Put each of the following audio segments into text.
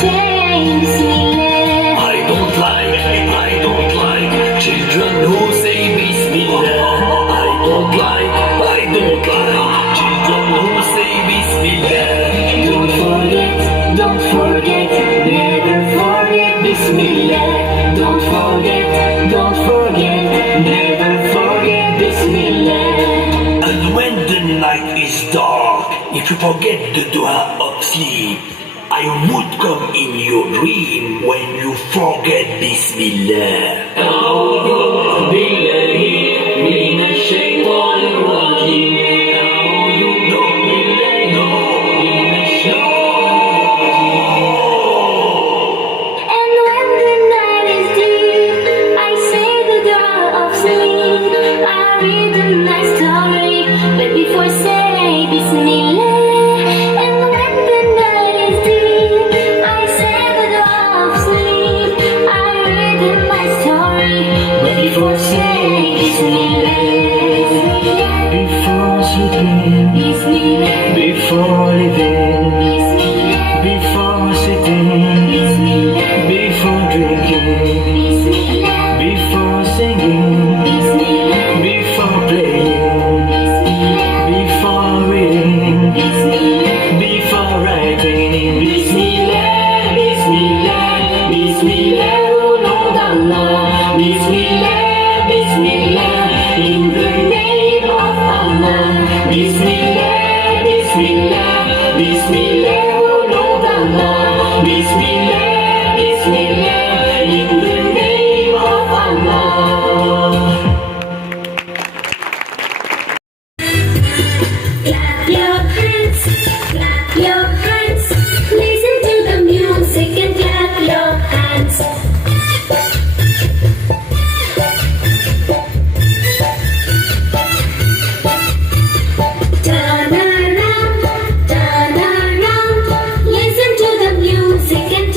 say Bismillah. I don't like children who say Bismillah. I don't like children who say Bismillah. Don't forget, never forget Bismillah. Don't forget, never forget Bismillah. And when the night is dark, if you forget the dua of sleep, I would come in your dream when you forget Bismillah. أعوذ بالله من الشيطان الرجيم. أعوذ بالله من الشيطان الرجيم. And when the night is deep, I say the dua of sleep. I read a nice story, but before say Bismillah. And when the night is deep, I say the dua of sleep. I read a nice story, but before say Bismillah. Before sleeping, Bismillah. before living, Bismillah. before sitting, Bismillah. before drinking, Bismillah. before singing, Bismillah. before playing, Bismillah. before reading, Bismillah. before writing. Bismillah, Bismillah, Bismillah, oh Lord Allah. Bismillah, Bismillah, in the name of Allah. Bismillah, Bismillah, Bismillah, oh Lord Allah. Bismillah, Bismillah, in the name of Allah. Clap your hands, clap your hands. Listen to the music and clap your hands. Turn around, listen to the music and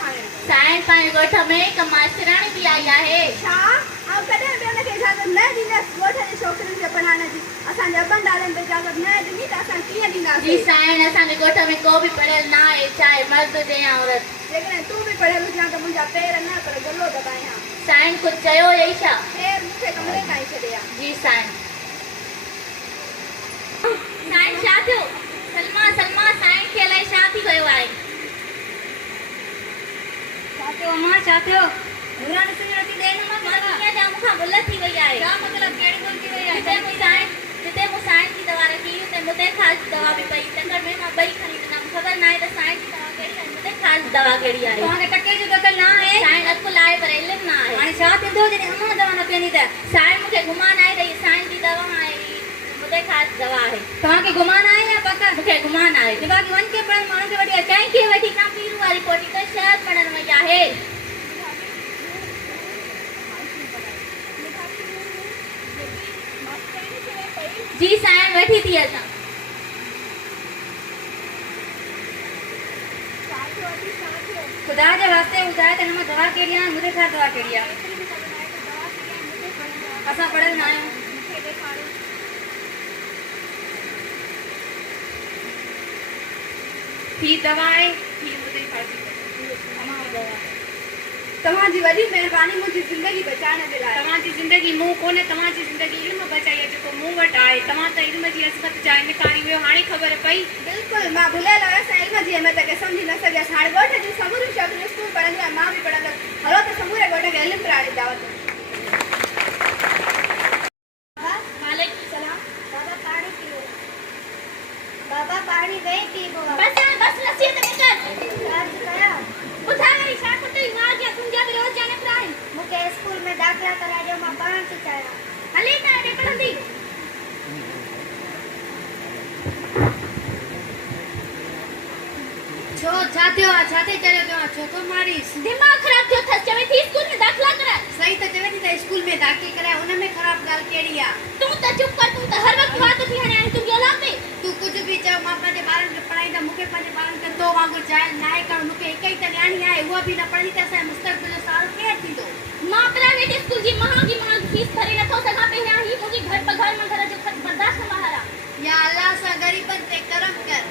खाए साईं पाण ॻोठ में हिक मास्तराणी बि आई आहे। छा ऐं कॾहिं बि हुनखे इजाज़त न ॾींदसि ॻोठ जी छोकिरियुनि खे पढ़ाइण जी। असांजे अॿनि ॾाॾनि खे इजाज़त न ॾिनी त असां कीअं जी ॾींदासीं? साईं असांजे ॻोठ में को बि पढ़ियल न आहे, चाहे मर्द हुजे या औरत। जेकॾहिं तूं बि पढ़ियल हुजां त मुंहिंजा पेर न पर गलो दॿायां। साईं कुझु चयो हुयई छा? ख़ैर मूंखे कमरे ताईं छॾिया। जी साईं। साईं छा थियो? सलमा सलमा साईं खे अलाए छा थी वियो आहे? छा थियो अम्मा छा थियो? नूरानी सुञाण थी ॾे न मां कीअं ॼाण मूंखां भुल थी वई आहे। छा मतिलबु कहिड़ी भुल थी वई आहे? जिते मूं साईं जी दवा रखी हुते मुदे ख़ास जी दवा बि पई। तंगड़ में मां ॿई खणी ॾिनमि। ख़बर न आहे त साईं जी दवा कहिड़ी आहे, मुदे ख़ास दवा कहिड़ी आहे। तव्हांखे टके जो दख़ल न आहे? साईं अकुल आहे पर इल्मु न आहे। हाणे छा थींदो जॾहिं अम्मा दवा न पीअंदी त? साईं मूंखे गुमान आहे त हीअ साईं जी दवा आहे, मुदे ख़ास दवा आहे। तव्हांखे गुमान आहे या पक? मूंखे गुमान आहे। बाक़ी वञ के पढ़ण माण्हुनि खे वठी अचां। कंहिंखे वठी खां पीरू वारी पोटी त शहर पढ़ण वई आहे। जी साईं वठी थी अचां। ख़ुदा जे वास्ते ॿुधाए त हिन मां दवा कहिड़ी आहे, मुंहिंजे ख़ास दवा कहिड़ी आहे? असां पढ़ियल न आहियूं। ही दवा आहे, ही मुदे ख़ास दवा। तव्हांजी वॾी महिरबानी मुंहिंजी ज़िंदगी बचाइण जे लाइ। तव्हांजी ज़िंदगी मूं कोन्हे, तव्हांजी ज़िंदगी इल्मु बचाई आहे जेको मूं वटि आहे। तव्हां त इल्म जी अज़मत जा इनकारी वियो, हाणे ख़बर पई? बिल्कुलु मां भुलियल हुयसि ऐं इल्म जी अहमियत खे सम्झी न सघियसि। हाणे ॻोठ जूं समूरियूं छोकिरियूं स्कूल पढ़ंदियूं आहिनि, मां बि पढ़ंदसि। हलो त समूरे ॻोठ खे इल्मु पढ़ाइण जी दावत। वालेकुम सलाम। बाबा पाणी पीओ। बाबा पाणी वे पीबो। बस नसीहत न कर। चार्ज कया। ॿुधाए वरी छा कुटई मार के तुंहिंजा बि रोज़ जाने पढ़ाई। मूंखे स्कूल में दाख़िला कराए ॾियो, मां पढ़णु थी चाहियां। हले न हेॾे पढ़ंदी। छो छा थियो आहे? छा थी चरियो पियो आहे? छो थो मारीस? दिमाग़ ख़राब थियो अथसि, चवे थी स्कूल में दाख़िला कराए। सही त चवे थी त स्कूल में दाख़िल कराए, उन में ख़राब ॻाल्हि कहिड़ी आहे? तूं त चुप कर, तूं त हर वक़्तु बात थी हणे आई तुंहिंजी औलाद में। तूं कुझु बि चओ, मां पंहिंजे ॿारनि खे पढ़ाईंदा। मूंखे पंहिंजे ॿारनि खे तो वांगुरु जाइल न आहे करणु। मूंखे हिक ई त न्याणी आहे, उहा बि न पढ़ंदी त असांजे मुस्तक़बिल जो साल केरु थींदो? मां प्राइवेट स्कूल जी महांगी फीस भरे नथो सघां। पहिरियां ही मुंहिंजी घर में घर जो ख़र्च बर्दाश्त न ॿाहिरि आहे। या अल्लाह सां ग़रीबनि ते करम कर।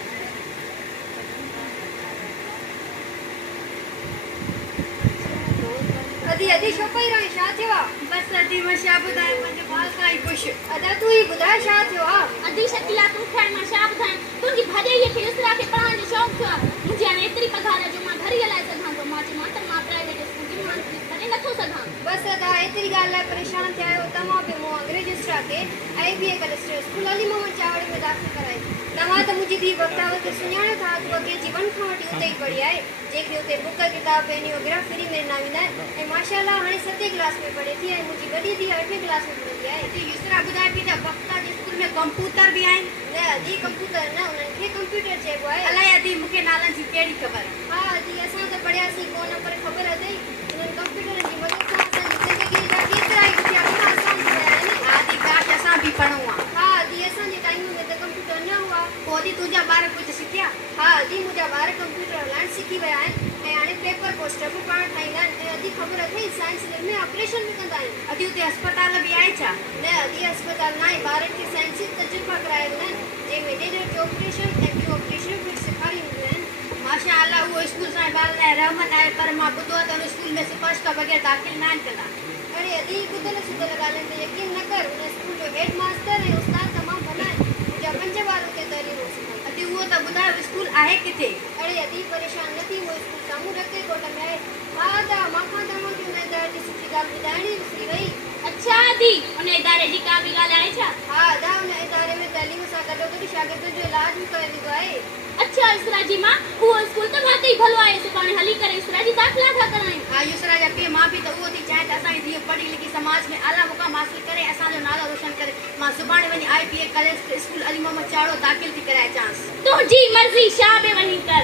अदी छो पई रही? छा थियो आहे? बसि अदी मां छा ॿुधायां, पंहिंजे ॿार खां ई पुछ। अदा तूं ई ॿुधाए छा थियो आहे? अधी शकीला तूं थियण मां छा ॿुधायां? तुंहिंजी भाॼाईअ खे इसरा खे पढ़ाइण जो शौक़ु थियो आहे। मुंहिंजी हाणे एतिरी पघार आहे जो मां घर ई हलाए सघां थो। मां चयो त मां प्राइवेट स्कूल जी महांगी फीस भरे नथो सघां। बसि अदा एतिरी ॻाल्हि लाइ परेशान थिया आहियो? तव्हां बि मूं अंग्रेज रजिस्ट्रा खे IBA register school Ali Mohammad Chawri में दाख़िल कराई। तव्हां त मुंहिंजी धीउ बख़्तावर खे सुञाणो था। तूं KG 1 खां वठी उते ई पढ़ी आहे, जेके उते बुक किताब पेन वग़ैरह फ्री में ॾिना वेंदा आहिनि। ऐं माशाअल्लाह हाणे 7वीं क्लास में पढ़े थी ऐं मुंहिंजी वॾी धीउ 8वीं क्लास में पढ़ंदी आहे। हिते युसरा ॿुधाए पई त बख़्ता जे स्कूल में कंप्यूटर बि आहिनि। न अदी कंप्यूटर न, उन्हनि खे कंप्यूटर चइबो आहे। अलाए अदी मूंखे नालनि जी कहिड़ी ख़बर? हा अदी असां त पढ़ियासीं कोन, पर ख़बर अथई उन्हनि कंप्यूटर जी मदद सां असांजी ज़िंदगी जा केतिरा ई ॾुखिया कम आसान कया आहिनि। आदि काश असां बि पढ़ूं हा। हा अदी असांजे टाइम में त कंप्यूटर न हुआ। पोइ अदी तुंहिंजा ॿार कुझु सिखिया? हा अदी मुंहिंजा ॿार कंप्यूटर हलाइण सिखी विया आहिनि ऐं हाणे पेपर पोस्टर बि पाण ठाहींदा आहिनि। ऐं अदी ख़बर अथई साइंस लैब में ऑपरेशन बि कंदा आहिनि। अदी उते अस्पताल बि आहे छा? न अदी अस्पताल न आहे, ॿारनि खे साइंसी तजुर्बा कराए वेंदा आहिनि, जंहिंमें डेजर्ट जो ऑपरेशन ऐं ॿियूं ऑपरेशन बि सेखारी वेंदियूं आहिनि। माशाअल्लाह उहो स्कूल असांजे ॿार लाइ रहमत आहे, पर मां ॿुधो आहे त उन स्कूल में सिफ़ारिश खां बग़ैर दाख़िल न आहिनि कंदा। अड़े अदी ॿुधल सुधल ॻाल्हियुनि ते यकीन न कर। उन स्कूल जो हेड मास्टर ऐं उस्ताद तमामु भला आहिनि। मुंहिंजा 5 ॿार उते तइलीम सिखनि। अदी उहो त ॿुधायो स्कूल आहे किथे? अड़े अदी परेशान न थी, उहो स्कूल साम्हूं रखे कोट में आहे। हा अदा मां खां तव्हांखे उन इदारे जी सुठी ॻाल्हि ॿुधाइण ई विसरी वई। अच्छा अदी उन इदारे जी का बि ॻाल्हि आहे छा? हा अदा उन इदारे में तइलीम सां गॾोगॾु शागिर्दनि जो इलाज बि करे वेंदो आहे। अच्छा इसरा जी मां, उहो स्कूल त वाकई भलो आहे। सुभाणे हली करे इसरा जी दाख़िला था करायूं। हा युसरा जा पीउ मां बि त उहो थी चाहे त असांजी धीउ पढ़ी लिखी समाज में आला मुक़ाम हासिल करे, असांजो नालो रोशन करे। मां सुभाणे वञी IBA college school Ali Mohammad Chawro दाख़िल थी कराए अचांसि। तुंहिंजी मर्ज़ी, छा बि वञी कर।